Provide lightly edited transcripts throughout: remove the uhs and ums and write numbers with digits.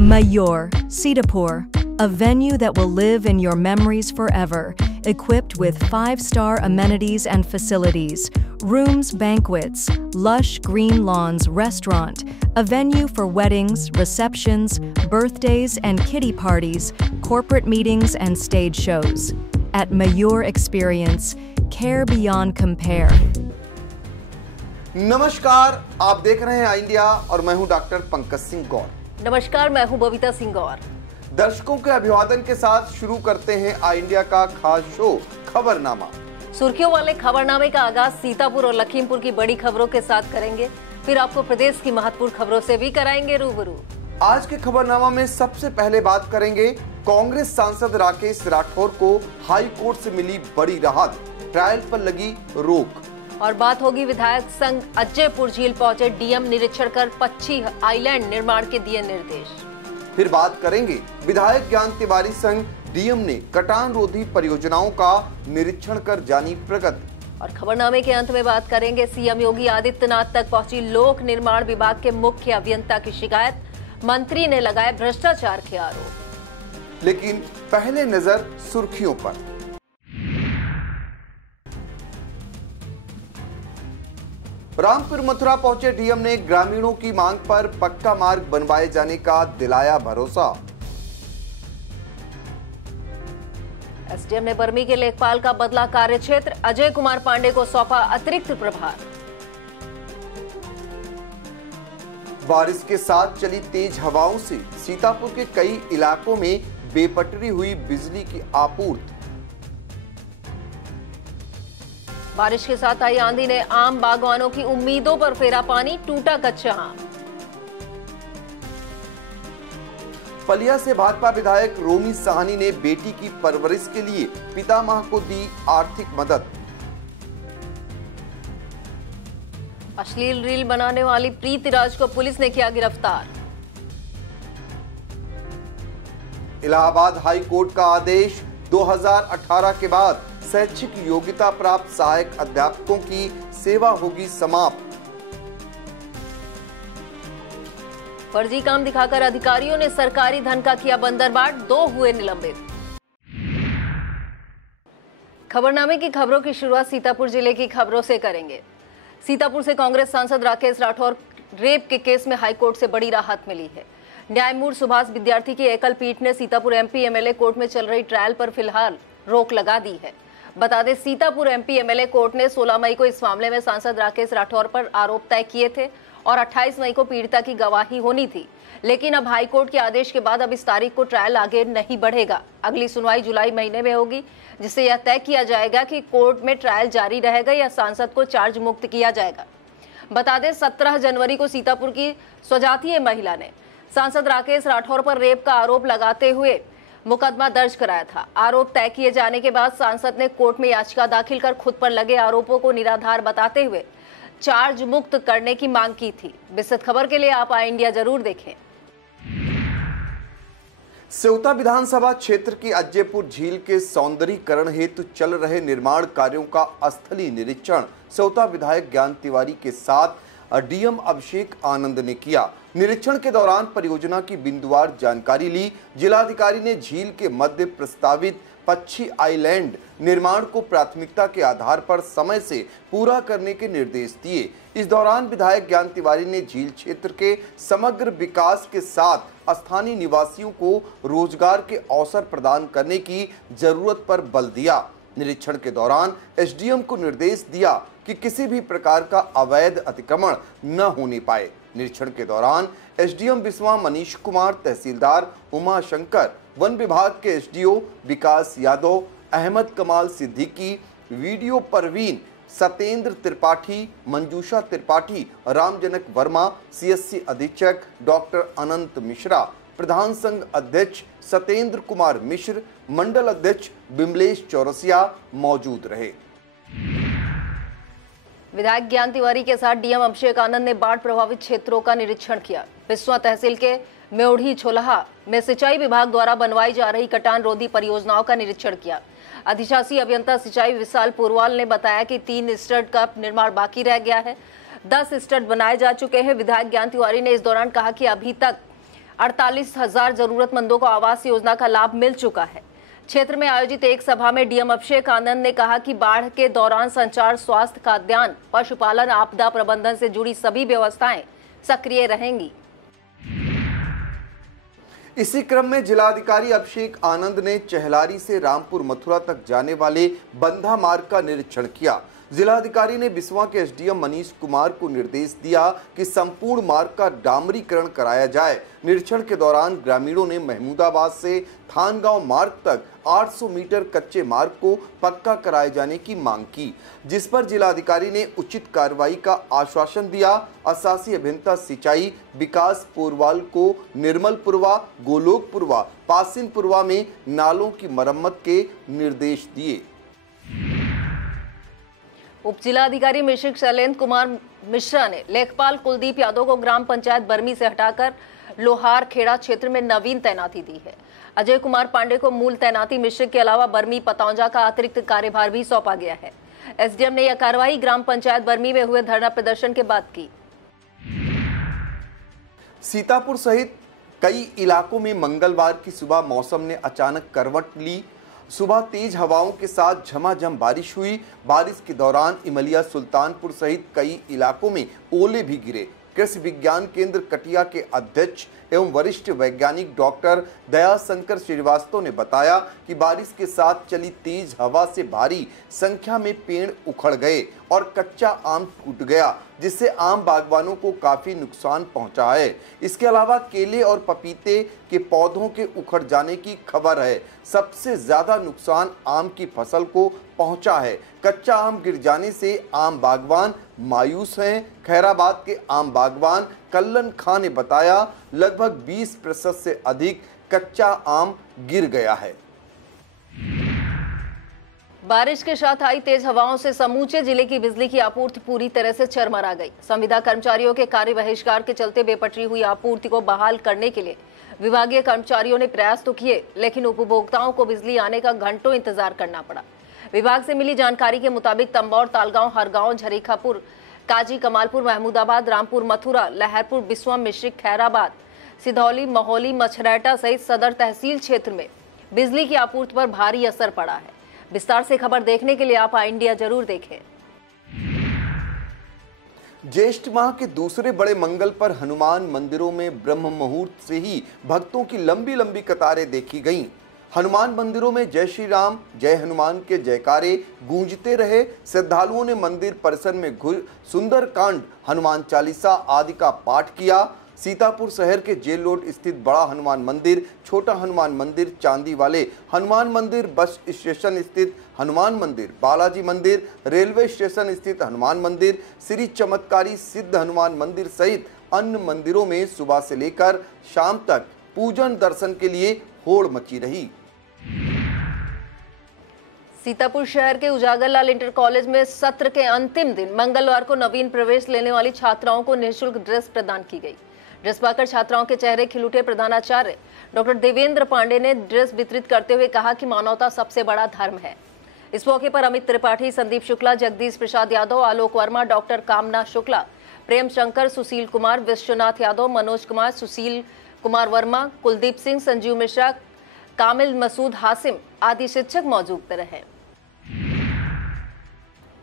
Mayur, Sitapur, a venue that will live in your memories forever, equipped with 5-star amenities and facilities, rooms, banquets, lush green lawns, restaurant, a venue for weddings, receptions, birthdays and kiddie parties, corporate meetings and stage shows. At Mayur Experience, care beyond compare. नमस्कार, आप देख रहे हैं आई India और मैं हूं doctor Pankaj Singh गौर। नमस्कार, मैं हूं बबीता सिंह गौर। दर्शकों के अभिवादन के साथ शुरू करते हैं आई इंडिया का खास शो खबरनामा। सुर्खियों वाले खबरनामे का आगाज सीतापुर और लखीमपुर की बड़ी खबरों के साथ करेंगे, फिर आपको प्रदेश की महत्वपूर्ण खबरों से भी कराएंगे रूबरू। आज के खबरनामा में सबसे पहले बात करेंगे कांग्रेस सांसद राकेश राठौर को हाई कोर्ट से मिली बड़ी राहत, ट्रायल पर लगी रोक। और बात होगी विधायक संघ अजयपुर झील पहुंचे डीएम निरीक्षण कर 25 आइलैंड निर्माण के दिए निर्देश। फिर बात करेंगे विधायक ज्ञान तिवारी संघ डीएम ने कटान रोधी परियोजनाओं का निरीक्षण कर जानी प्रगति। और खबरनामे के अंत में बात करेंगे सीएम योगी आदित्यनाथ तक पहुंची लोक निर्माण विभाग के मुख्य अभियंता की शिकायत, मंत्री ने लगाए भ्रष्टाचार के आरोप। लेकिन पहले नजर सुर्खियों पर। रामपुर मथुरा पहुंचे डीएम ने ग्रामीणों की मांग पर पक्का मार्ग बनवाए जाने का दिलाया भरोसा। एसडीएम ने बर्मी के लेखपाल का बदला कार्यक्षेत्र, अजय कुमार पांडे को सौंपा अतिरिक्त प्रभार। बारिश के साथ चली तेज हवाओं से सीतापुर के कई इलाकों में बेपटरी हुई बिजली की आपूर्ति। बारिश के साथ आई आंधी ने आम बागवानों की उम्मीदों पर फेरा पानी, टूटा कच्चा आम। पलिया से भाजपा विधायक रोमी साहनी ने बेटी की परवरिश के लिए पितामह को दी आर्थिक मदद। अश्लील रील बनाने वाली प्रीति राज को पुलिस ने किया गिरफ्तार। इलाहाबाद हाई कोर्ट का आदेश, 2018 के बाद शैक्षिक योग्यता प्राप्त सहायक अध्यापकों की सेवा होगी समाप्त। फर्जी काम दिखाकर अधिकारियों ने सरकारी धन का किया बंदरबाट, 2 हुए निलंबित। खबरनामे की खबरों की शुरुआत सीतापुर जिले की खबरों से करेंगे। सीतापुर से कांग्रेस सांसद राकेश राठौर रेप के केस में हाईकोर्ट से बड़ी राहत मिली है। न्यायमूर्ति सुभाष विद्यार्थी की एकल पीठ ने सीतापुर एमपी एमएलए कोर्ट में चल रही ट्रायल पर फिलहाल रोक लगा दी है। बता दें, सीतापुर एमपी एमएलए कोर्ट ने 16 मई को इस मामले में सांसद राकेश राठौर पर आरोप तय किए थे और 28 मई को पीड़िता की गवाही होनी थी। लेकिन अब हाईकोर्ट के आदेश के बाद अब इस तारीख को ट्रायल आगे नहीं बढ़ेगा। अगली सुनवाई जुलाई महीने में होगी, जिससे यह तय किया जाएगा कि कोर्ट में ट्रायल जारी रहेगा या सांसद को चार्ज मुक्त किया जाएगा। बता दें, 17 जनवरी को सीतापुर की स्वजातीय महिला ने सांसद राकेश राठौर पर रेप का आरोप लगाते हुए मुकदमा दर्ज कराया था। आरोप तय किए जाने के बाद सांसद ने कोर्ट में याचिका दाखिल कर खुद पर लगे आरोपों को निराधार बताते हुए चार्ज मुक्त करने की मांग की थी। विस्तृत खबर के लिए आप आई इंडिया जरूर देखें। सेवता विधानसभा क्षेत्र की अजयपुर झील के सौंदर्यीकरण हेतु चल रहे निर्माण कार्यों का स्थलीय निरीक्षण सेवता विधायक ज्ञान तिवारी के साथ डीएम अभिषेक आनंद ने किया। निरीक्षण के दौरान परियोजना की बिंदुवार जानकारी ली। जिलाधिकारी ने झील के मध्य प्रस्तावित 25 आइलैंड निर्माण को प्राथमिकता के आधार पर समय से पूरा करने के निर्देश दिए। इस दौरान विधायक ज्ञान तिवारी ने झील क्षेत्र के समग्र विकास के साथ स्थानीय निवासियों को रोजगार के अवसर प्रदान करने की जरूरत पर बल दिया। निरीक्षण के दौरान एसडीएम को निर्देश दिया कि किसी भी प्रकार का अवैध अतिक्रमण न होने पाए। निरीक्षण के दौरान एसडीएम बिस्वा मनीष कुमार, तहसीलदार उमा शंकर, वन विभाग के एसडीओ विकास यादव, अहमद कमाल सिद्दीकी, वीडियो परवीन, सतेंद्र त्रिपाठी, मंजूषा त्रिपाठी, रामजनक वर्मा, सीएससी अधीक्षक डॉक्टर अनंत मिश्रा, प्रधान संघ अध्यक्ष सतेंद्र कुमार मिश्र, मंडल अध्यक्ष बिमलेश चौरसिया मौजूद रहे। विधायक ज्ञान तिवारी के साथ डीएम अभिषेक आनंद ने बाढ़ प्रभावित क्षेत्रों का निरीक्षण किया। बिस्वा तहसील के मेओढ़ी छोलहा में सिंचाई विभाग द्वारा बनवाई जा रही कटान रोधी परियोजनाओं का निरीक्षण किया। अधिशासी अभियंता सिंचाई विशाल पुरवाल ने बताया कि 3 स्टड का निर्माण बाकी रह गया है, 10 स्टड बनाए जा चुके हैं। विधायक ज्ञान तिवारी ने इस दौरान कहा कि अभी तक 48,000 जरूरतमंदों को आवास योजना का लाभ मिल चुका है। क्षेत्र में आयोजित एक सभा में डीएम अभिषेक आनंद ने कहा कि बाढ़ के दौरान संचार, स्वास्थ्य, खाद्यान्न, पशुपालन, आपदा प्रबंधन से जुड़ी सभी व्यवस्थाएं सक्रिय रहेंगी। इसी क्रम में जिलाधिकारी अभिषेक आनंद ने चहलारी से रामपुर मथुरा तक जाने वाले बंधा मार्ग का निरीक्षण किया। जिलाधिकारी ने बिस्वा के एसडीएम मनीष कुमार को निर्देश दिया कि संपूर्ण मार्ग का डामरीकरण कराया जाए। निरीक्षण के दौरान ग्रामीणों ने महमूदाबाद से थानगांव मार्ग तक 800 मीटर कच्चे मार्ग को पक्का कराए जाने की मांग की, जिस पर जिलाधिकारी ने उचित कार्रवाई का आश्वासन दिया। अशासी अभियंता सिंचाई विकास पोरवाल को निर्मलपुरवा, गोलोकपुरवा, पासिनपुरवा में नालों की मरम्मत के निर्देश दिए। उप जिलाधिकारी मिश्रिक शैलेंद्र कुमार मिश्रा ने लेखपाल कुलदीप यादव को ग्राम पंचायत बर्मी से हटाकर लोहार खेड़ा क्षेत्र में नवीन तैनाती दी है। अजय कुमार पांडे को मूल तैनाती मिश्रिक के अलावा बर्मी पतौंजा का अतिरिक्त कार्यभार भी सौंपा गया है। एसडीएम ने यह कार्रवाई ग्राम पंचायत बर्मी में हुए धरना प्रदर्शन के बाद की। सीतापुर सहित कई इलाकों में मंगलवार की सुबह मौसम ने अचानक करवट ली। सुबह तेज हवाओं के साथ झमाझम बारिश हुई। बारिश के दौरान इमलिया, सुल्तानपुर सहित कई इलाकों में ओले भी गिरे। कृषि विज्ञान केंद्र कटिया के अध्यक्ष एवं वरिष्ठ वैज्ञानिक डॉक्टर दयाशंकर श्रीवास्तव ने बताया कि बारिश के साथ चली तेज हवा से भारी संख्या में पेड़ उखड़ गए और कच्चा आम टूट गया, जिससे आम बागवानों को काफी नुकसान पहुंचा है। इसके अलावा केले और पपीते के पौधों के उखड़ जाने की खबर है। सबसे ज्यादा नुकसान आम की फसल को पहुंचा है। कच्चा आम गिर जाने से आम बागवान मायूस हैं। खैराबाद के आम बागवान कल्लन खान ने बताया लगभग 20% से अधिक कच्चा आम गिर गया है। बारिश के साथ आई तेज हवाओं से समूचे जिले की बिजली की आपूर्ति पूरी तरह से चरमरा गई। संविदा कर्मचारियों के कार्य बहिष्कार के चलते बेपटरी हुई आपूर्ति को बहाल करने के लिए विभागीय कर्मचारियों ने प्रयास तो किए, लेकिन उपभोक्ताओं को बिजली आने का घंटों इंतजार करना पड़ा। विभाग से मिली जानकारी के मुताबिक तंबौर, तालगांव, हरगांव, झरीखापुर, काजी, कमालपुर, महमूदाबाद, रामपुर, मथुरा, लहरपुर, बिस्वा, मिश्रिक, खैराबाद, सिधौली, महोली, मछरैटा सहित सदर तहसील क्षेत्र में बिजली की आपूर्ति पर भारी असर पड़ा है। विस्तार से खबर देखने के लिए आप आई इंडिया जरूर देखें। ज्येष्ठ माह के दूसरे बड़े मंगल पर हनुमान मंदिरों में ब्रह्म मुहूर्त से ही भक्तों की लंबी लंबी कतारें देखी गईं। हनुमान मंदिरों में जय श्री राम, जय हनुमान के जयकारे गूंजते रहे। श्रद्धालुओं ने मंदिर परिसर में सुंदरकांड, हनुमान चालीसा आदि का पाठ किया। सीतापुर शहर के जेल रोड स्थित बड़ा हनुमान मंदिर, छोटा हनुमान मंदिर, चांदी वाले हनुमान मंदिर, बस स्टेशन स्थित हनुमान मंदिर, बालाजी मंदिर, रेलवे स्टेशन स्थित हनुमान मंदिर, श्री चमत्कारी सिद्ध हनुमान मंदिर सहित अन्य मंदिरों में सुबह से लेकर शाम तक पूजन दर्शन के लिए होड़ मची रही। सीतापुर शहर के उजागरलाल इंटर कॉलेज में सत्र के अंतिम दिन मंगलवार को नवीन प्रवेश लेने वाली छात्राओं को निःशुल्क ड्रेस प्रदान की गई। ड्रेस पाकर छात्राओं के चेहरे खिल उठे। प्रधानाचार्य डॉक्टर देवेंद्र पांडे ने ड्रेस वितरित करते हुए कहा कि मानवता सबसे बड़ा धर्म है। इस मौके पर अमित त्रिपाठी, संदीप शुक्ला, जगदीश प्रसाद यादव, आलोक वर्मा, डॉक्टर कामना शुक्ला, प्रेम शंकर, सुशील कुमार, विश्वनाथ यादव, मनोज कुमार, सुशील कुमार वर्मा, कुलदीप सिंह, संजीव मिश्रा, कामिल मसूद हासिम आदि शिक्षक मौजूद रहे।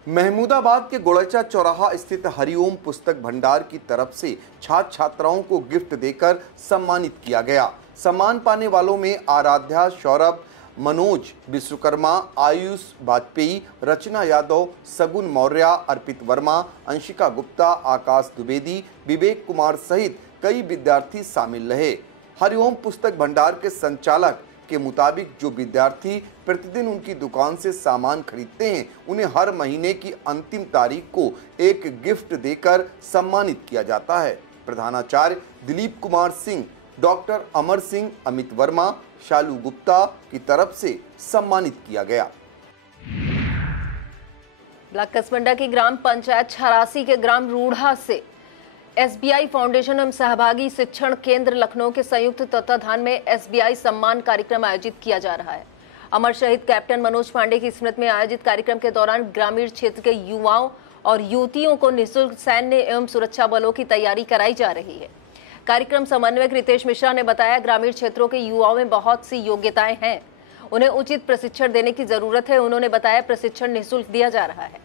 महमूदाबाद के गोड़चा चौराहा स्थित हरिओम पुस्तक भंडार की तरफ से छात्र छात्राओं को गिफ्ट देकर सम्मानित किया गया। सम्मान पाने वालों में आराध्या, सौरभ, मनोज विश्वकर्मा, आयुष वाजपेयी, रचना यादव, सगुन मौर्य, अर्पित वर्मा, अंशिका गुप्ता, आकाश द्विवेदी, विवेक कुमार सहित कई विद्यार्थी शामिल रहे। हरिओम पुस्तक भंडार के संचालक के मुताबिक जो विद्यार्थी प्रतिदिन उनकी दुकान से सामान खरीदते हैं, उन्हें हर महीने की अंतिम तारीख को एक गिफ्ट देकर सम्मानित किया जाता है। प्रधानाचार्य दिलीप कुमार सिंह, डॉक्टर अमर सिंह, अमित वर्मा, शालू गुप्ता की तरफ से सम्मानित किया गया। ब्लॉक कसबंडा की ग्राम पंचायत छरासी के ग्राम रूढ़ा से एसबीआई फाउंडेशन एवं सहभागी शिक्षण केंद्र लखनऊ के संयुक्त तत्वाधान में एसबीआई सम्मान कार्यक्रम आयोजित किया जा रहा है। अमर शहीद कैप्टन मनोज पांडे की स्मृति में आयोजित कार्यक्रम के दौरान ग्रामीण क्षेत्र के युवाओं और युवतियों को निःशुल्क सैन्य एवं सुरक्षा बलों की तैयारी कराई जा रही है। कार्यक्रम समन्वयक रितेश मिश्रा ने बताया, ग्रामीण क्षेत्रों के युवाओं में बहुत सी योग्यताएं हैं, उन्हें उचित प्रशिक्षण देने की जरूरत है। उन्होंने बताया, प्रशिक्षण निःशुल्क दिया जा रहा है।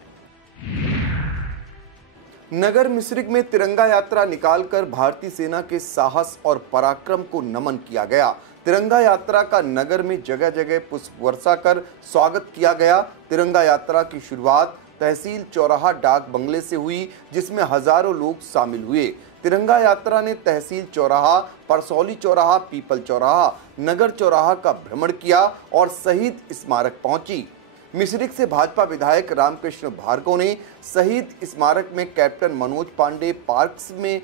नगर मिश्रिख में तिरंगा यात्रा निकालकर भारतीय सेना के साहस और पराक्रम को नमन किया गया। तिरंगा यात्रा का नगर में जगह जगह पुष्प वर्षा कर स्वागत किया गया। तिरंगा यात्रा की शुरुआत तहसील चौराहा डाक बंगले से हुई, जिसमें हजारों लोग शामिल हुए। तिरंगा यात्रा ने तहसील चौराहा, परसौली चौराहा, पीपल चौराहा, नगर चौराहा का भ्रमण किया और शहीद स्मारक पहुंची। मिश्रिख से भाजपा विधायक रामकृष्ण भार्गव ने शहीद स्मारक में कैप्टन मनोज पांडे पार्क्स में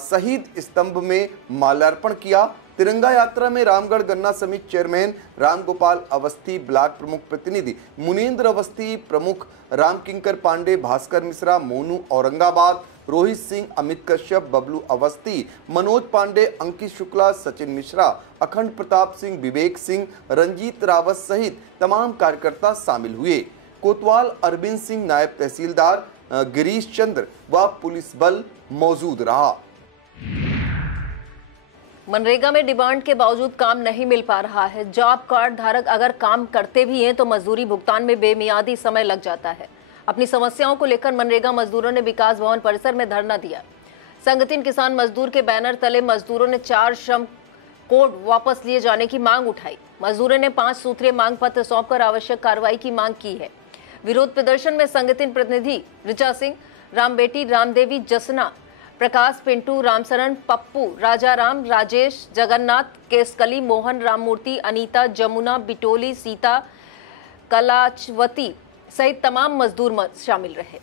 शहीद स्तंभ में माल्यार्पण किया। तिरंगा यात्रा में रामगढ़ गन्ना समिति चेयरमैन रामगोपाल अवस्थी, ब्लॉक प्रमुख प्रतिनिधि मुनीन्द्र अवस्थी, प्रमुख रामकिंकर पांडे, भास्कर मिश्रा, मोनू औरंगाबाद, रोहित सिंह, अमित कश्यप, बबलू अवस्थी, मनोज पांडे, अंकित शुक्ला, सचिन मिश्रा, अखंड प्रताप सिंह, विवेक सिंह, रंजीत रावत सहित तमाम कार्यकर्ता शामिल हुए। कोतवाल अरविंद सिंह, नायब तहसीलदार गिरीश चंद्र व पुलिस बल मौजूद रहा। मनरेगा में डिमांड के बावजूद काम नहीं मिल पा रहा है। जॉब कार्ड धारक अगर काम करते भी हैं तो मजदूरी भुगतान में बेमियादी समय लग जाता है। अपनी समस्याओं को लेकर मनरेगा मजदूरों ने विकास भवन परिसर में धरना दिया। संगठन किसान मजदूर के बैनर तले मजदूरों ने 4 श्रम कोड वापस लिए जाने की मांग उठाई। मजदूरों ने 5 सूत्रीय मांग पत्र सौंपकर आवश्यक कार्रवाई की मांग की है। विरोध प्रदर्शन में संगठन प्रतिनिधि ऋचा सिंह, रामबेटी, रामदेवी, जसना, प्रकाश, पिंटू, रामसरण, पप्पू, राजाराम, राजेश, जगन्नाथ, केसकली, मोहन, राममूर्ति, अनीता, जमुना, बिटोली, सीता, कलाचवती सहित तमाम मजदूर शामिल रहे।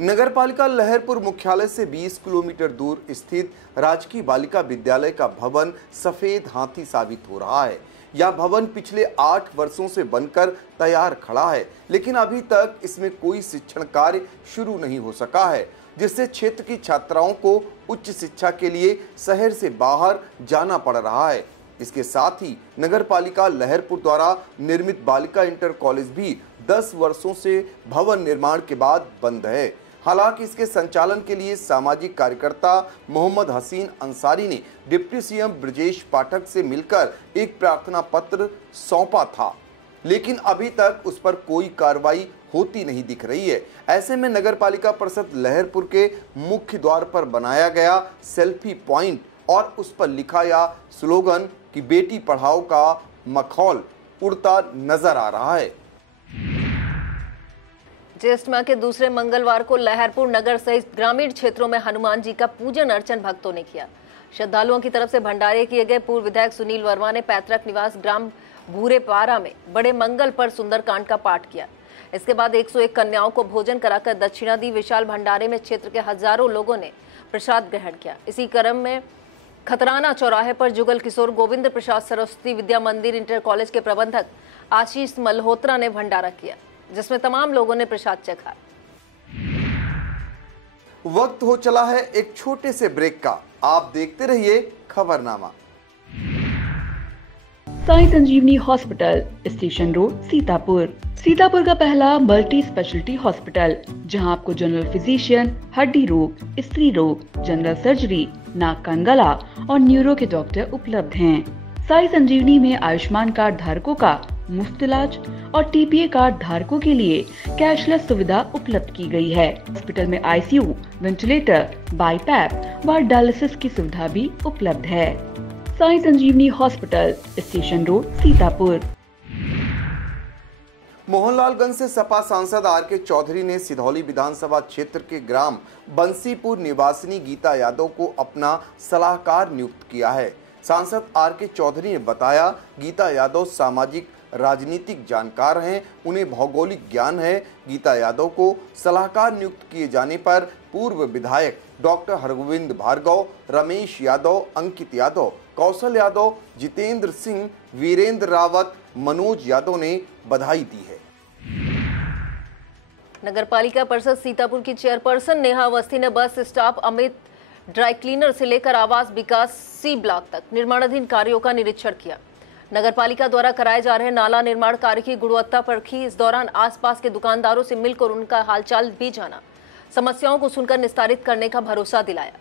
नगरपालिका लहरपुर मुख्यालय से 20 किलोमीटर दूर स्थित राजकीय बालिका विद्यालय का भवन सफेद हाथी साबित हो रहा है। यह भवन पिछले 8 वर्षों से बनकर तैयार खड़ा है, लेकिन अभी तक इसमें कोई शिक्षण कार्य शुरू नहीं हो सका है, जिससे क्षेत्र की छात्राओं को उच्च शिक्षा के लिए शहर से बाहर जाना पड़ रहा है। इसके साथ ही नगरपालिका लहरपुर द्वारा निर्मित बालिका इंटर कॉलेज भी 10 वर्षों से भवन निर्माण के बाद बंद है। हालांकि इसके संचालन के लिए सामाजिक कार्यकर्ता मोहम्मद हसीन अंसारी ने डिप्टी सीएम ब्रजेश पाठक से मिलकर एक प्रार्थना पत्र सौंपा था, लेकिन अभी तक उस पर कोई कार्रवाई होती नहीं दिख रही है। ऐसे में नगरपालिका परिषद लहरपुर के मुख्य द्वार पर बनाया गया सेल्फी पॉइंट और उस पर लिखा या स्लोगन कि बेटी पढ़ाओ का मखौल उड़ता नजर आ रहा है। ज्येष्ठ माह के दूसरे मंगलवार को लहरपुर नगर सहित ग्रामीण क्षेत्रों में हनुमान जी का पूजन अर्चन भक्तों ने किया। श्रद्धालुओं की तरफ से भंडारे किए गए। पूर्व विधायक सुनील वर्मा ने पैतृक निवास ग्राम भूरेपारा में बड़े मंगल पर सुंदरकांड का पाठ किया। इसके बाद 101 कन्याओं को भोजन कराकर दक्षिणा दी। विशाल भंडारे में क्षेत्र के हजारों लोगों ने प्रसाद ग्रहण किया। इसी क्रम में खतराना चौराहे पर जुगल किशोर गोविंद प्रसाद सरस्वती विद्या मंदिर इंटर कॉलेज के प्रबंधक आशीष मल्होत्रा ने भंडारा किया, जिसमें तमाम लोगों ने प्रसाद चखा। वक्त हो चला है एक छोटे से ब्रेक का। आप देखते रहिए खबरनामा। Sai Sanjeevani hospital, station road, Sitapur. Sitapur का पहला मल्टी स्पेशलिटी हॉस्पिटल, जहां आपको जनरल फिजिशियन, हड्डी रोग, स्त्री रोग, जनरल सर्जरी, नाक कान गला और न्यूरो के डॉक्टर उपलब्ध हैं। साई संजीवनी में आयुष्मान कार्ड धारकों का मुफ्त इलाज और टीपीए कार्ड धारकों के लिए कैशलेस सुविधा उपलब्ध की गई है। हॉस्पिटल में आईसीयू, वेंटिलेटर, बाईपैप व डायलिसिस की सुविधा भी उपलब्ध है। Sai Sanjeevani hospital, station road, Sitapur. Mohanlalganj से सपा सांसद आर.के. चौधरी ने सिधौली विधानसभा क्षेत्र के ग्राम बंसीपुर निवासिनी गीता यादव को अपना सलाहकार नियुक्त किया है। सांसद आर.के. चौधरी ने बताया, गीता यादव सामाजिक राजनीतिक जानकार हैं, उन्हें भौगोलिक ज्ञान है। गीता यादव को सलाहकार नियुक्त किए जाने पर पूर्व विधायक डॉक्टर हरगोविंद भार्गव, रमेश यादव, अंकित यादव, कौशल यादव, जितेंद्र सिंह, वीरेंद्र रावत, मनोज यादव ने बधाई दी है। नगरपालिका परिषद सीतापुर की चेयरपर्सन नेहा अवस्थी ने bus stop, Amit dry cleaner से लेकर आवास विकास सी ब्लॉक तक निर्माणाधीन कार्यों का निरीक्षण किया। नगरपालिका द्वारा कराए जा रहे नाला निर्माण कार्य की गुणवत्ता परखी। इस दौरान आसपास के दुकानदारों से मिलकर उनका हालचाल भी जाना, समस्याओं को सुनकर निस्तारित करने का भरोसा दिलाया।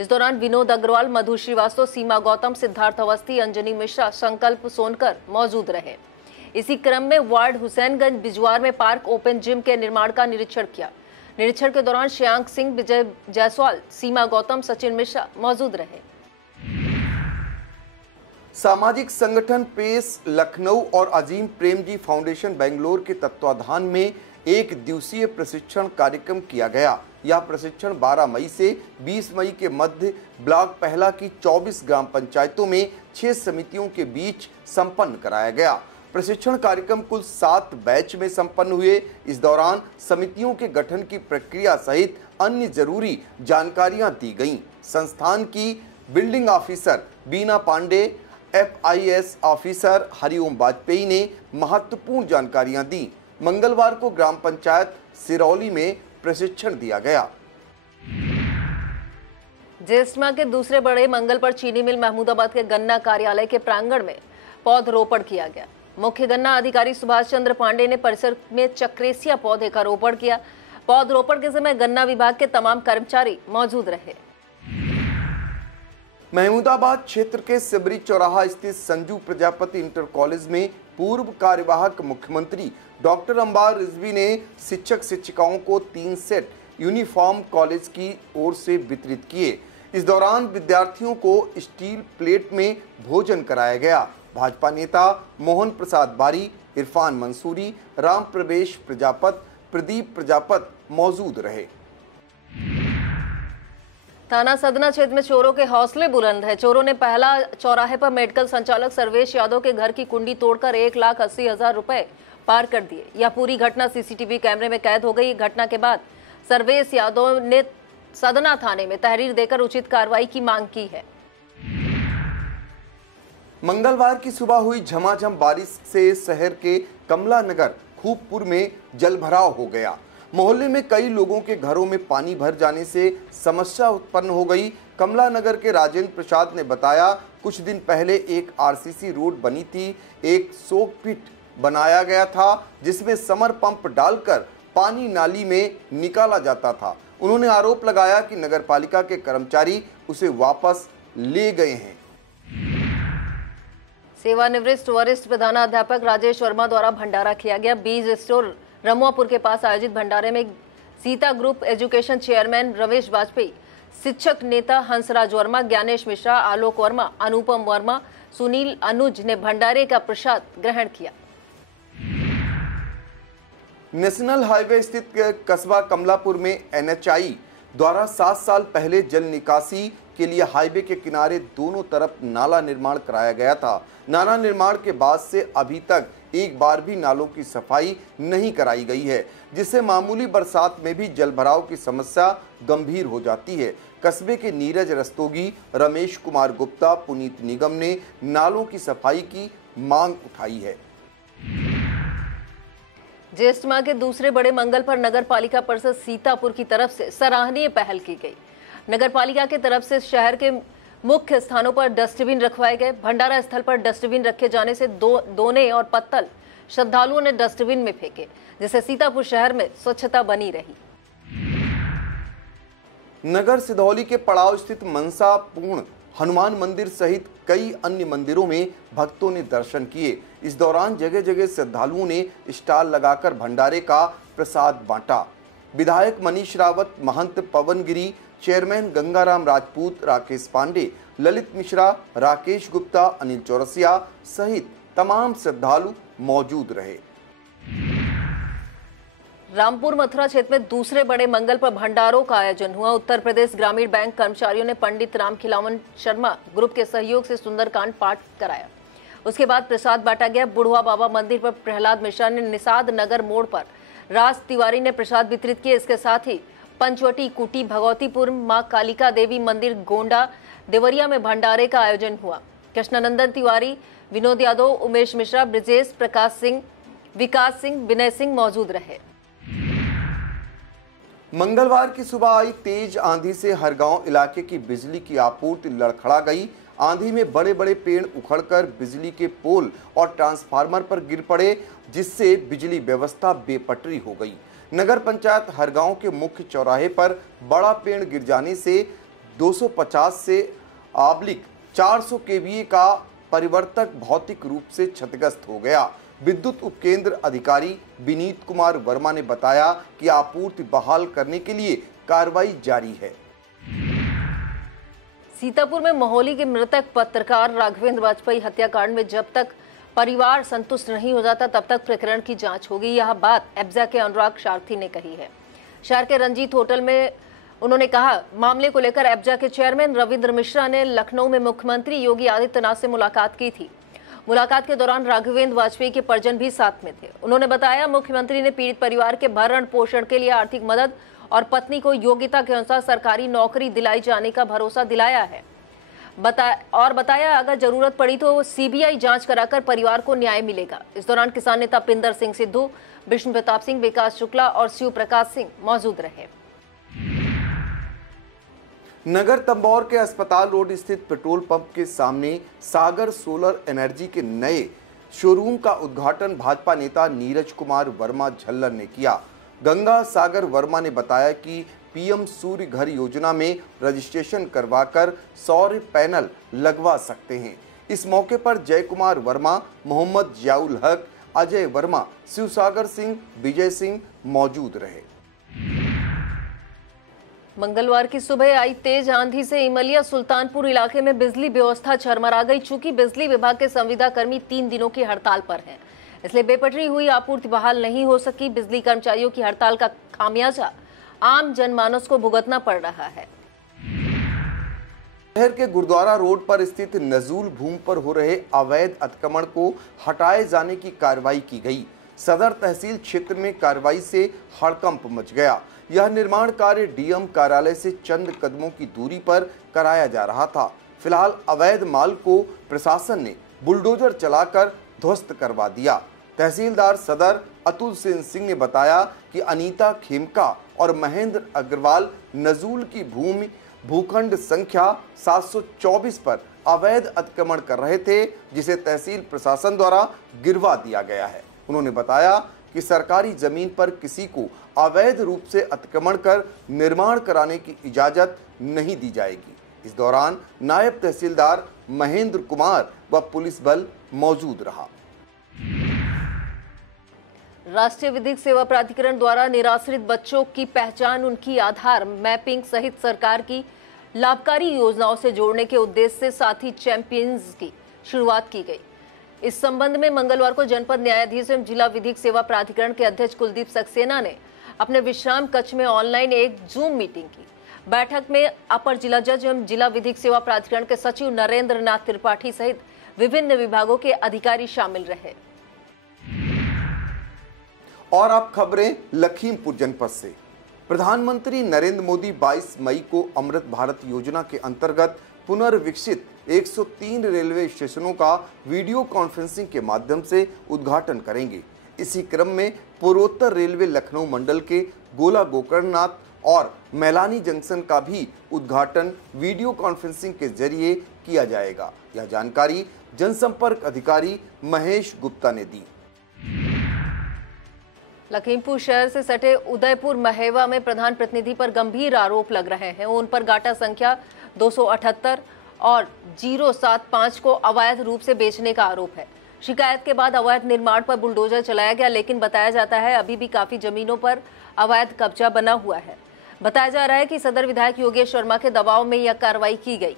इस दौरान विनोद अग्रवाल, मधु श्रीवास्तव, सीमा गौतम, सिद्धार्थ अवस्थी, अंजनी मिश्रा, संकल्प सोनकर मौजूद रहे। इसी क्रम में वार्ड हुसैनगंज बिजवार में पार्क ओपन जिम के निर्माण का निरीक्षण किया। निरीक्षण के दौरान श्रेयांक सिंह, विजय जायसवाल, सीमा गौतम, सचिन मिश्रा मौजूद रहे। सामाजिक संगठन पेस लखनऊ और अजीम प्रेमजी फाउंडेशन बेंगलोर के तत्वाधान में एक दिवसीय प्रशिक्षण कार्यक्रम किया गया। यह प्रशिक्षण 12 मई से 20 मई के मध्य ब्लॉक पहला की 24 ग्राम पंचायतों में 6 समितियों के बीच संपन्न कराया गया। प्रशिक्षण कार्यक्रम कुल 7 बैच में संपन्न हुए। इस दौरान समितियों के गठन की प्रक्रिया सहित अन्य जरूरी जानकारियां दी गईं। संस्थान की बिल्डिंग ऑफिसर बीना पांडे, FIS ऑफिसर हरिओम वाजपेयी ने महत्वपूर्ण जानकारियां दी। मंगलवार को ग्राम पंचायत सिरौली में प्रशिक्षण दिया गया। ज्येष्ठ माह के दूसरे बड़े मंगल पर चीनी मिल महमूदाबाद के गन्ना कार्यालय के प्रांगण में पौधरोपण किया गया। मुख्य गन्ना अधिकारी सुभाष चंद्र पांडे ने परिसर में चक्रेसिया पौधे का रोपण किया। पौधरोपण के समय गन्ना विभाग के तमाम कर्मचारी मौजूद रहे। महमूदाबाद क्षेत्र के सिबरी चौराहा स्थित संजू प्रजापति इंटर कॉलेज में पूर्व कार्यवाहक मुख्यमंत्री डॉक्टर अंबार रिजवी ने शिक्षक शिक्षिकाओं को 3 सेट यूनिफॉर्म कॉलेज की ओर से वितरित किए। इस दौरान विद्यार्थियों को स्टील प्लेट में भोजन कराया गया। भाजपा नेता मोहन प्रसाद बारी, इरफान मंसूरी, राम प्रवेश प्रजापत, प्रदीप प्रजापत मौजूद रहे। थाना सदना क्षेत्र में चोरों के हौसले बुलंद है। चोरों ने पहला चौराहे पर मेडिकल संचालक सर्वेश यादव के घर की कुंडी तोड़कर 1,80,000 रुपए पार कर दिए। यह पूरी घटना सीसीटीवी कैमरे में कैद हो गई। घटना के बाद सर्वेश यादव ने सदना थाने में तहरीर देकर उचित कार्रवाई की मांग की है। मंगलवार की सुबह हुई झमाझम बारिश से शहर के कमला नगर खूबपुर में जलभराव हो गया। मोहल्ले में कई लोगों के घरों में पानी भर जाने से समस्या उत्पन्न हो गई। कमला नगर के राजेंद्र प्रसाद ने बताया, कुछ दिन पहले एक RCC रोड बनी थी। एक सोक पिट बनाया गया था जिसमें समर पंप डालकर पानी नाली में निकाला जाता था। उन्होंने आरोप लगाया कि नगरपालिका के कर्मचारी उसे वापस ले गए हैं। सेवानिवृत्त वरिष्ठ प्रधानाध्यापक राजेश वर्मा द्वारा भंडारा किया गया। बीज स्टोर रमुआपुर के पास आयोजित भंडारे में Sita group education chairman Ramesh Vajpayee, शिक्षक नेता हंसराज वर्मा, ज्ञानेश मिश्रा, आलोक वर्मा, अनुपम वर्मा, सुनील अनुज ने भंडारे का प्रसाद ग्रहण किया। नेशनल हाईवे स्थित कस्बा कमलापुर में NHI द्वारा 7 साल पहले जल निकासी के लिए हाईवे के किनारे दोनों तरफ नाला निर्माण कराया गया था। नाला निर्माण के बाद से अभी तक एक बार भी नालों की सफाई नहीं कराई गई है, जिससे मामूली बरसात में भी जलभराव की समस्या गंभीर हो जाती है। कस्बे के नीरज रस्तोगी, रमेश कुमार गुप्ता, पुनीत निगम ने नालों की सफाई की मांग उठाई है। ज्येष्ठ माह के दूसरे बड़े मंगल पर नगर पालिका परिषद सीतापुर की तरफ से सराहनीय पहल की गई। नगर पालिका की तरफ से शहर के मुख्य स्थानों पर डस्टबिन रखवाए गए। भंडारा स्थल पर डस्टबिन रखे जाने से दोने और पत्तल श्रद्धालुओं ने डस्टबिन में फेंके, जिससे सीतापुर शहर में स्वच्छता बनी रही। नगर सिधौली के पड़ाव स्थित मनसा पूर्ण हनुमान मंदिर सहित कई अन्य मंदिरों में भक्तों ने दर्शन किए। इस दौरान जगह जगह श्रद्धालुओं ने स्टॉल लगाकर भंडारे का प्रसाद बांटा। विधायक मनीष रावत, महंत पवन गिरी, चेयरमैन गंगाराम राजपूत, राकेश पांडे, ललित मिश्रा, राकेश गुप्ता, अनिल चौरसिया सहित तमाम श्रद्धालु मौजूद रहे। रामपुर मथुरा क्षेत्र में दूसरे बड़े मंगल पर भंडारों का आयोजन हुआ। उत्तर प्रदेश ग्रामीण बैंक कर्मचारियों ने पंडित रामखिलावन शर्मा ग्रुप के सहयोग से सुंदरकांड पाठ कराया। उसके बाद प्रसाद बांटा गया। बुढ़वा बाबा मंदिर पर प्रहलाद मिश्रा ने, निषाद नगर मोड़ पर राज तिवारी ने प्रसाद वितरित किए। इसके साथ ही पंचवटी, कुटी, भगवतीपुर, मां कालिका देवी मंदिर, गोंडा, देवरिया में भंडारे का आयोजन हुआ। कृष्णानंदन तिवारी, विनोद यादव, उमेश मिश्रा, ब्रजेश, प्रकाश सिंह, विकास सिंह, विनय सिंह मौजूद रहे। मंगलवार की सुबह आई तेज आंधी से हरगांव इलाके की बिजली की आपूर्ति लड़खड़ा गई। आंधी में बड़े बड़े पेड़ उखड़कर बिजली के पोल और ट्रांसफार्मर पर गिर पड़े, जिससे बिजली व्यवस्था बेपटरी हो गई। नगर पंचायत हरगांव के मुख्य चौराहे पर बड़ा पेड़ गिर जाने से 250 से /400 kVA का परिवर्तक भौतिक रूप से क्षतिग्रस्त हो गया। विद्युत उपकेंद्र अधिकारी विनीत कुमार वर्मा ने बताया कि आपूर्ति बहाल करने के लिए कार्रवाई जारी है। सीतापुर में मोहाली के मृतक पत्रकार राघवेंद्र वाजपेयी हत्याकांड में जब तक परिवार संतुष्ट नहीं हो जाता तब तक प्रकरण की जांच होगी। यह बात एब्जा के अनुराग सारथी ने कही है। शहर के रंजीत होटल में उन्होंने कहा, मामले को लेकर एब्जा के चेयरमैन रविंद्र मिश्रा ने लखनऊ में मुख्यमंत्री योगी आदित्यनाथ से मुलाकात की थी। मुलाकात के दौरान राघवेंद्र वाजपेयी के परिजन भी साथ में थे। उन्होंने बताया, मुख्यमंत्री ने पीड़ित परिवार के भरण पोषण के लिए आर्थिक मदद और पत्नी को योग्यता के अनुसार सरकारी नौकरी दिलाई जाने का भरोसा दिलाया है। बताया अगर जरूरत पड़ी तो सीबीआई जांच कराकर परिवार को न्याय मिलेगा। इस दौरान किसान नेता पिंदर सिंह सिद्धू, विष्णु प्रताप सिंह, विकास शुक्ला और शिव प्रकाश सिंह मौजूद रहे। नगर तंबौर के अस्पताल रोड स्थित पेट्रोल पंप के सामने सागर सोलर एनर्जी के नए शोरूम का उद्घाटन भाजपा नेता नीरज कुमार वर्मा झल्लर ने किया। गंगा सागर वर्मा ने बताया कि पीएम सूर्य घर योजना में रजिस्ट्रेशन करवाकर सौर पैनल लगवा सकते हैं। इस मौके पर जय कुमार वर्मा, मोहम्मद जियाउल हक, अजय वर्मा, शिवसागर सिंह, विजय सिंह मौजूद रहे। मंगलवार की सुबह आई तेज आंधी से इमलिया सुल्तानपुर इलाके में बिजली व्यवस्था चरमरा गई। चूंकि बिजली विभाग के संविदा कर्मी 3 दिनों की हड़ताल पर हैं, इसलिए बेपटरी हुई आपूर्ति बहाल नहीं हो सकी। बिजली कर्मचारियों की हड़ताल का खामियाजा आम जनमानस को भुगतना पड़ रहा है। शहर के गुरुद्वारा रोड पर स्थित नजूल भूमि पर हो रहे अवैध अतिक्रमण को हटाए जाने की कार्रवाई की गई। सदर तहसील क्षेत्र में कार्रवाई से हड़कंप मच गया। यह निर्माण कार्य डीएम कार्यालय से चंद कदमों की दूरी पर कराया जा रहा था। फिलहाल अवैध माल को प्रशासन ने बुलडोजर चलाकर ध्वस्त करवा दिया। तहसीलदार सदर अतुल सेन सिंह ने बताया कि अनीता खेमका और महेंद्र अग्रवाल नजूल की भूमि भूखंड संख्या 724 पर अवैध अतिक्रमण कर रहे थे, जिसे तहसील प्रशासन द्वारा गिरवा दिया गया है। उन्होंने बताया कि सरकारी जमीन पर किसी को अवैध रूप से अतिक्रमण कर निर्माण कराने की इजाजत नहीं दी जाएगी। इस दौरान नायब तहसीलदार महेंद्र कुमार व पुलिस बल मौजूद रहा। राष्ट्रीय विधिक सेवा प्राधिकरण द्वारा निराश्रित बच्चों की पहचान, उनकी आधार मैपिंग सहित सरकार की लाभकारी योजनाओं से जोड़ने के उद्देश्य से साथी चैंपियंस की शुरुआत की गई। इस संबंध में मंगलवार को जनपद न्यायाधीश एवं जिला विधिक सेवा प्राधिकरण के अध्यक्ष कुलदीप सक्सेना ने अपने विश्राम कक्ष में ऑनलाइन एक जूम मीटिंग की। बैठक में अपर जिला जज एवं जिला विधिक सेवा प्राधिकरण के सचिव नरेंद्र नाथ त्रिपाठी सहित विभिन्न विभागों के अधिकारी शामिल रहे। और अब खबरें लखीमपुर जनपद से। प्रधानमंत्री नरेंद्र मोदी 22 मई को अमृत भारत योजना के अंतर्गत पुनर्विकसित 103 रेलवे स्टेशनों का वीडियो कॉन्फ्रेंसिंग के माध्यम से उद्घाटन करेंगे। इसी क्रम में पूर्वोत्तर रेलवे लखनऊ मंडल के गोला गोकर्णनाथ और मैलानी जंक्शन का भी उद्घाटन वीडियो कॉन्फ्रेंसिंग के जरिए किया जाएगा। यह जानकारी जनसंपर्क अधिकारी महेश गुप्ता ने दी। लखीमपुर शहर से सटे उदयपुर महेवा में प्रधान प्रतिनिधि पर गंभीर आरोप लग रहे हैं। उन पर गाटा संख्या 278 और 075 को अवैध रूप से बेचने का आरोप है। शिकायत के बाद अवैध निर्माण पर बुलडोजर चलाया गया, लेकिन बताया जाता है अभी भी काफी जमीनों पर अवैध कब्जा बना हुआ है। बताया जा रहा है कि सदर विधायक योगेश शर्मा के दबाव में यह कार्रवाई की गई।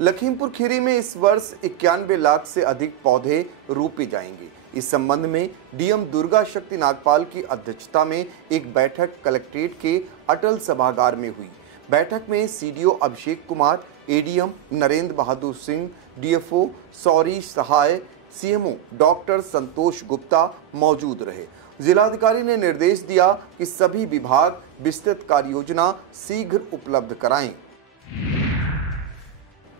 लखीमपुर खीरी में इस वर्ष 91 लाख से अधिक पौधे रोपे जाएंगे। इस संबंध में डीएम दुर्गा शक्ति नागपाल की अध्यक्षता में एक बैठक कलेक्ट्रेट के अटल सभागार में हुई। बैठक में CDO Abhishek Kumar, ADM Narendra Bahadur Singh, DFO सौरी सहाय, सीएमओ डॉक्टर संतोष गुप्ता मौजूद रहे। जिलाधिकारी ने निर्देश दिया कि सभी विभाग विस्तृत कार्य योजना शीघ्र उपलब्ध कराएं।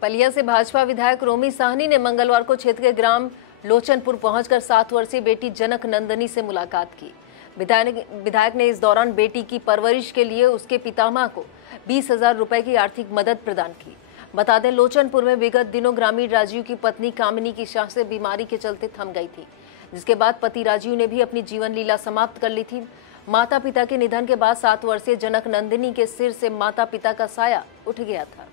पलिया से भाजपा विधायक रोमी साहनी ने मंगलवार को क्षेत्र के ग्राम लोचनपुर पहुंचकर 7 वर्षीय बेटी जनक नंदनी से मुलाकात की। विधायक ने इस दौरान बेटी की परवरिश के लिए उसके पितामह को 20,000 रुपए की आर्थिक मदद प्रदान की। बता दें, लोचनपुर में विगत दिनों ग्रामीण राजीव की पत्नी कामिनी की सांस बीमारी के चलते थम गई थी, जिसके बाद पति राजीव ने भी अपनी जीवन लीला समाप्त कर ली थी। माता पिता के निधन के बाद 7 वर्षीय जनक नंदिनी के सिर से माता पिता का साया उठ गया था।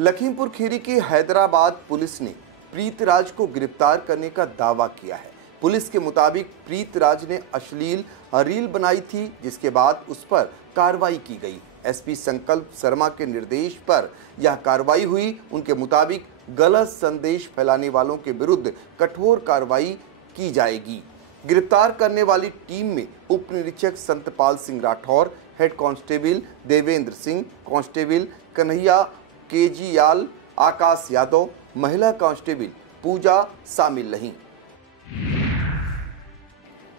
लखीमपुर खीरी की हैदराबाद पुलिस ने प्रीतराज को गिरफ्तार करने का दावा किया है। पुलिस के मुताबिक प्रीतराज ने अश्लील रील बनाई थी, जिसके बाद उस पर कार्रवाई की गई। एसपी संकल्प शर्मा के निर्देश पर यह कार्रवाई हुई। उनके मुताबिक गलत संदेश फैलाने वालों के विरुद्ध कठोर कार्रवाई की जाएगी। गिरफ्तार करने वाली टीम में उप निरीक्षक Santpal Singh Rathore, head constable Devendra Singh, constable Kanhaiya Kejiyal, Akash Yadav, महिला कांस्टेबल पूजा शामिल रहीं।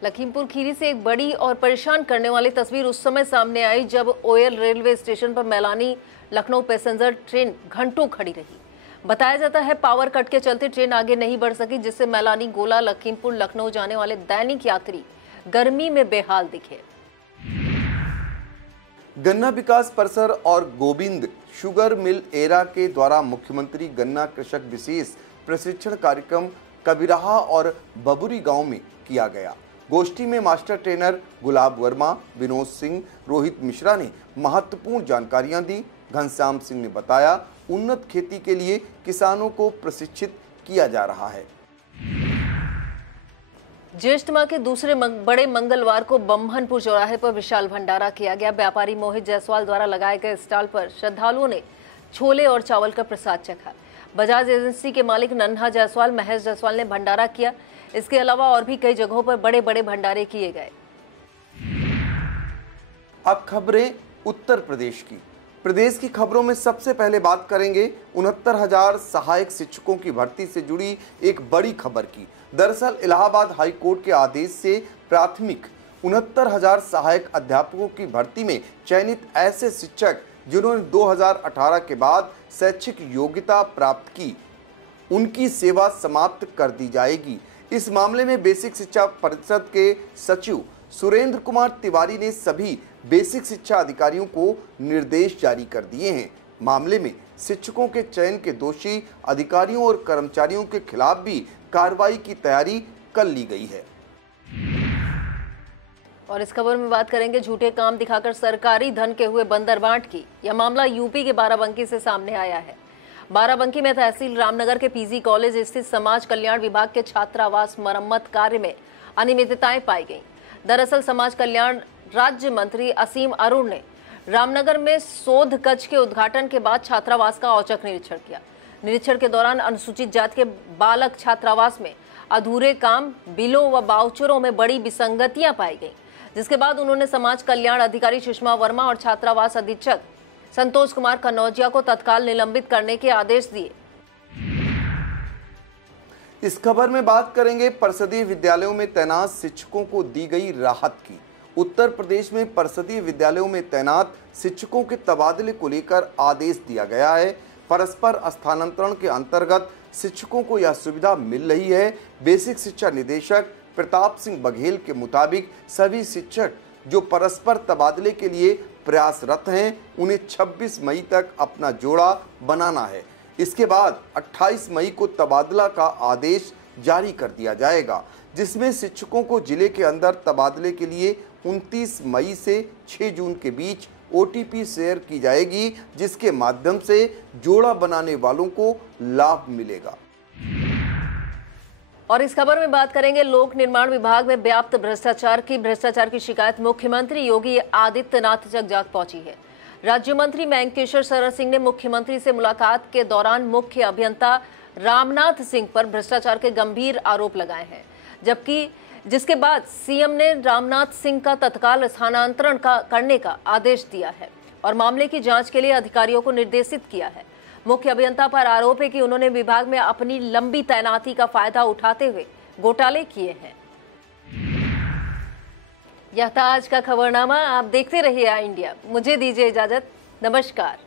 लखीमपुर खीरी से एक बड़ी और परेशान करने वाली तस्वीर उस समय सामने आई जब ओयल रेलवे स्टेशन पर मैलानी लखनऊ पैसेंजर ट्रेन घंटों खड़ी रही। बताया जाता है पावर कट के चलते ट्रेन आगे नहीं बढ़ सकी, जिससे मैलानी गोला लखीमपुर लखनऊ जाने वाले दैनिक यात्री गर्मी में बेहाल दिखे। गन्ना विकास परिसर और गोविंद शुगर मिल एरा के द्वारा मुख्यमंत्री गन्ना कृषक विशेष प्रशिक्षण कार्यक्रम कबीराहा और बबुरी गांव में किया गया। गोष्ठी में मास्टर ट्रेनर गुलाब वर्मा, विनोद सिंह, रोहित मिश्रा ने महत्वपूर्ण जानकारियां दी। घनश्याम सिंह ने बताया उन्नत खेती के लिए किसानों को प्रशिक्षित किया जा रहा है। ज्येष्ठ माह के दूसरे बड़े मंगलवार को बम्हनपुर चौराहे पर विशाल भंडारा किया गया। व्यापारी मोहित जायसवाल द्वारा लगाए गए स्टॉल पर श्रद्धालुओं ने छोले और चावल का प्रसाद चखा। बजाज एजेंसी के मालिक नन्हा जायसवाल, महेश जायसवाल ने भंडारा किया। इसके अलावा और भी कई जगहों पर बड़े बड़े भंडारे किए गए। अब खबरें उत्तर प्रदेश की। प्रदेश की खबरों में सबसे पहले बात करेंगे 69,000 सहायक शिक्षकों की भर्ती से जुड़ी एक बड़ी खबर की। दरअसल इलाहाबाद हाई कोर्ट के आदेश से प्राथमिक 69,000 सहायक अध्यापकों की भर्ती में चयनित ऐसे शिक्षक जिन्होंने 2018 के बाद शैक्षिक योग्यता प्राप्त की, उनकी सेवा समाप्त कर दी जाएगी। इस मामले में बेसिक शिक्षा परिषद के सचिव सुरेंद्र कुमार तिवारी ने सभी बेसिक शिक्षा अधिकारियों को निर्देश जारी कर दिए हैं। मामले में शिक्षकों के चयन के दोषी अधिकारियों और कर्मचारियों के खिलाफ भी कार्रवाई की तैयारी कर ली गई है। और इस खबर में बात करेंगे झूठे काम दिखाकर सरकारी धन के हुए बंदरबांट की। यह मामला यूपी के बाराबंकी से सामने आया है। बाराबंकी में तहसील रामनगर के पीजी कॉलेज स्थित समाज कल्याण विभाग के छात्रावास मरम्मत कार्य में अनियमितताएं पाई गई। दरअसल समाज कल्याण राज्य मंत्री असीम अरुण ने रामनगर में शोध कक्ष के उद्घाटन के बाद छात्रावास का औचक निरीक्षण किया। निरीक्षण के दौरान अनुसूचित जाति के बालक छात्रावास में अधूरे काम, बिलों व बाउचरों में बड़ी विसंगतियां पाई गई, जिसके बाद उन्होंने समाज कल्याण अधिकारी सुषमा वर्मा और छात्रावास अधीक्षक संतोष कुमार कन्नौजिया को तत्काल निलंबित करने के आदेश दिए। इस खबर में बात करेंगे परिषदीय विद्यालयों में तैनात शिक्षकों को दी गई राहत की। उत्तर प्रदेश में परिषदीय विद्यालयों में तैनात शिक्षकों के तबादले को लेकर आदेश दिया गया है। परस्पर स्थानांतरण के अंतर्गत शिक्षकों को यह सुविधा मिल रही है। बेसिक शिक्षा निदेशक प्रताप सिंह बघेल के मुताबिक सभी शिक्षक जो परस्पर तबादले के लिए प्रयासरत हैं, उन्हें 26 मई तक अपना जोड़ा बनाना है। इसके बाद 28 मई को तबादला का आदेश जारी कर दिया जाएगा, जिसमें शिक्षकों को जिले के अंदर तबादले के लिए 29 मई से 6 जून के बीच OTP शेयर की जाएगी, जिसके माध्यम से जोड़ा बनाने वालों को लाभ मिलेगा। और इस खबर में बात करेंगे लोक निर्माण विभाग में व्याप्त भ्रष्टाचार की शिकायत मुख्यमंत्री योगी आदित्यनाथ तक पहुंची है। राज्य मंत्री मयंकेश्वर शरण सिंह ने मुख्यमंत्री से मुलाकात के दौरान मुख्य अभियंता रामनाथ सिंह पर भ्रष्टाचार के गंभीर आरोप लगाए हैं, जबकि जिसके बाद सीएम ने रामनाथ सिंह का तत्काल स्थानांतरण करने का आदेश दिया है और मामले की जांच के लिए अधिकारियों को निर्देशित किया है। मुख्य अभियंता पर आरोप है कि उन्होंने विभाग में अपनी लंबी तैनाती का फायदा उठाते हुए घोटाले किए हैं। यह था आज का खबरनामा। आप देखते रहिए आई इंडिया। मुझे दीजिए इजाजत। नमस्कार।